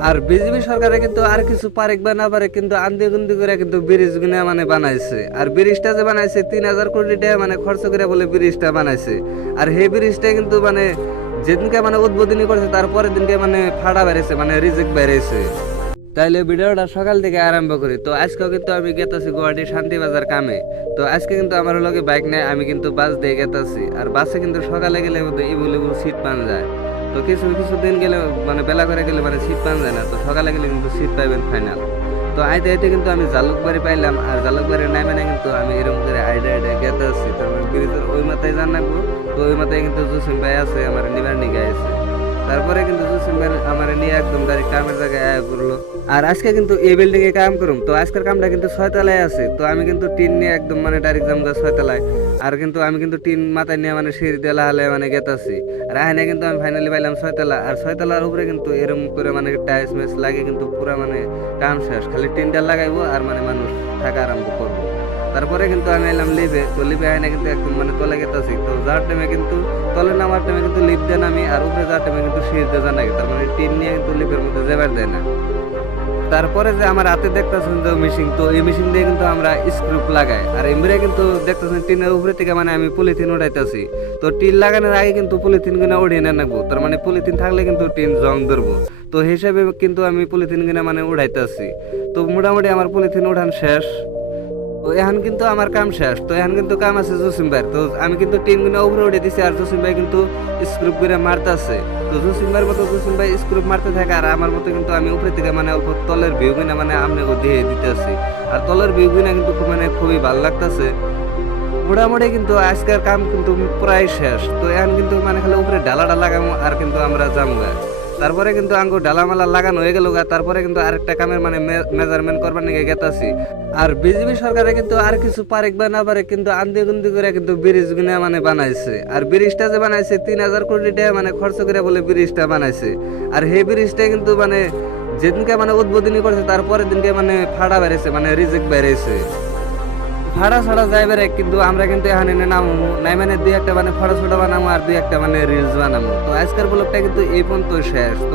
আর BJP সরকারে কিন্তু আর কিছু পারেক বা না পারে কিন্তু আন্দি গুন্দি করে কিন্তু ব্রিজ গুনে মানে বানাইছে। আর ব্রিজটা যে বানাইছে 3,000 কোটি টাকা মানে খরচ করে বলে ব্রিজটা বানাইছে। আর সেই ব্রিজটা কিন্তু মানে যেদিনকে মানে উদ্বোধনী করছে তারপরের দিনকে মানে ফাড়া বেড়েছে মানে রিজেক্ট বেড়েছে। তাইলে ভিডিওটা সকাল থেকে আরম্ভ করি। তো আজকেও কিন্তু আমি গেতাছি গুয়াহাটি শান্তিবাজার কামে। তো আজকে কিন্তু আমার লগে বাইক নেই, আমি কিন্তু বাস দিয়ে গেতাছি। আর বাসে কিন্তু সকালে গেলে ইবুল সিট পান যায়। তো কিছু কিছু দিন গেলে মানে বেলা করে গেলে মানে সিট পান যায় না। তো সকালে গেলে কিন্তু সিট পাইবেন ফাইনাল। তো আইতে আইতে কিন্তু আমি জালুকবাড়ি পাইলাম। আর জালুকবাড়ির নামে না কিন্তু আমি এরকম করে আইডে আইডে গেতাছি। তো ব্রিজের ওই মাথায় জান রাখবো। তো ওই মাথায় কিন্তু জসিম ভাই আছে, আমার নিবার নিগে আছে। তারপরে কিন্তু জসিম ভাই আমার নিয়ে একদম ডাইরেক্ট কামের জায়গায় আয়া পড়লো। আর আজকে কিন্তু এই বিল্ডিং এ কাম করুম। তো আজকের কামটা কিন্তু 6 তলায় আছে। তো আমি কিন্তু টিন নিয়ে একদম মানে ডাইরেক্ট যাম 6 তলায়। আর কিন্তু আমি কিন্তু টিন মাথায় নিয়ে মানে সিঁড়ি দিয়ে লাহালে মানে গেতাছি। আর এখানে কিন্তু আমি ফাইনালি পাইলাম 6 তলা। আর 6 তলার উপরে কিন্তু এরকম করে মানে টাইলস মেস লাগে কিন্তু পুরা মানে কাম শেষ, খালি টিনটা লাগাইবো আর মানে মানুষ থাকা আরম্ভ করবো। তারপরে কিন্তু আমি এলাম লিভে। তো লিভে আইনে কিন্তু একদম মানে তলে গেতাছি। তো যার টাইমে কিন্তু তলে নামার টাইমে কিন্তু লিফ দেন আমি, আর উপরে যার টাইমে কিন্তু সিঁড়ি দিয়ে জানা তার মানে টিন নিয়ে কিন্তু লিফের মধ্যে যাবার দেয় না। তারপরে যে আমার হাতে দেখতেছেন যে মেশিন, তো এই মেশিন দিয়ে কিন্তু আমরা স্ক্রুপ লাগাই। আর এমনি কিন্তু দেখতেছেন টিনের উপরে থেকে মানে আমি পলিথিন উঠাইতেছি। তো টিন লাগানোর আগে কিন্তু পলিথিন কিনা উঠিয়ে নেবো, তার মানে পলিথিন থাকলে কিন্তু টিন জং ধরবো। তো হিসাবে কিন্তু আমি পলিথিন কিনা মানে উঠাইতেছি। তো মোটামুটি আমার পলিথিন উঠান শেষ। তো এখন কিন্তু আমার কাম শেষ। তো এখন কিন্তু কাম আছে জসিম ভাই। তো আমি কিন্তু টিন গুনা উপরে উঠে দিছি, আর জসিম ভাই কিন্তু স্ক্রুপ করে মারতেছে। তো জসিম ভাইয়ের মতো জসিম ভাই স্ক্রুপ মারতে থাকে, আর আমার মতো কিন্তু আমি উপরে থেকে মানে অল্প তলের ভিউ কিনা মানে আপনাকে দিয়ে দিতেছি। আর তলের ভিউ কিনা কিন্তু মানে খুবই ভালো লাগতেছে। মোটামুটি কিন্তু আজকের কাম কিন্তু প্রায় শেষ। তো এখন কিন্তু মানে খালি উপরে ডালাটা লাগাবো আর কিন্তু আমরা যাবো। তারপরে কিন্তু আঙ্গু ডালামালা লাগানো হয়ে গেল। তারপরে কিন্তু আরেকটা কামের মানে মেজারমেন্ট করবার নিয়ে গেতাছি। আর বিজেপি সরকারে কিন্তু আর কিছু পারেক বা না পারে কিন্তু আন্দি গুন্দি করে কিন্তু ব্রিজ গুনা মানে বানাইছে। আর ব্রিজটা যে বানাইছে 3,000 কোটি টাকা মানে খরচ করে বলে ব্রিজটা বানাইছে। আর সেই ব্রিজটা কিন্তু মানে যেদিনকে মানে উদ্বোধনী করছে তারপরের দিনকে মানে ফাড়া বেড়েছে মানে রিজেক্ট বেড়েছে। ভাড়া ছাড়া যাইবে রে, কিন্তু আমরা কিন্তু এখানে নামো নাই মানে দুই একটা মানে ফটো ছোট বানাবো আর দুই একটা মানে রিলস বানাবো। তো আজকের ব্লগটা কিন্তু এই পর্যন্ত শেষ। তো